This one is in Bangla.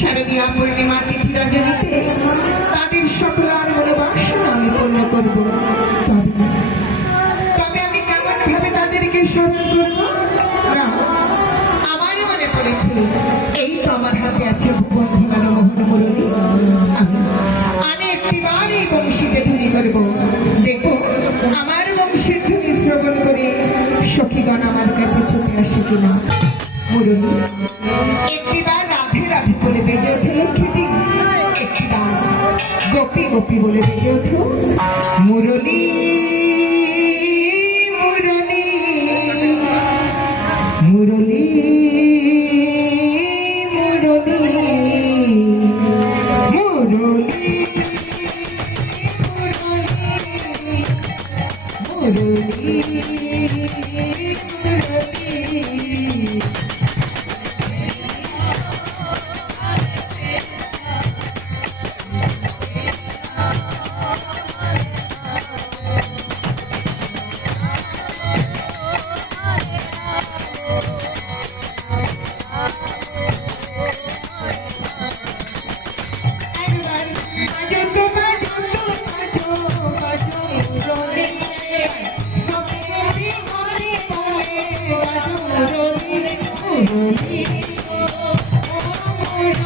শারদীয়া পূর্ণিমা তিথি রজনীতে তাদের সকলার মনোবাসনা আমি পূর্ণ করব। তবে তবে আমি কেমন ভাবে তাদেরকে স্মরণ করব? আমার মনে পড়েছে, এই তো আমার হাতে আছে ভুবন মোহন মুরলী। আমি একটিবার এই বংশীতে করব। দেখো, আমার বংশীর ধ্বনি শ্রবণ করে সখীগণ আমার কাছে ছুটে আসে কিনা? মুরলী, একটিবার রাধে বলে বেজে ওঠে লক্ষ্মীটি। একটিবার গোপী গোপী বলে বেজে ওঠো। মুরলী মুরলী মুরলী মুরলী মুরলী।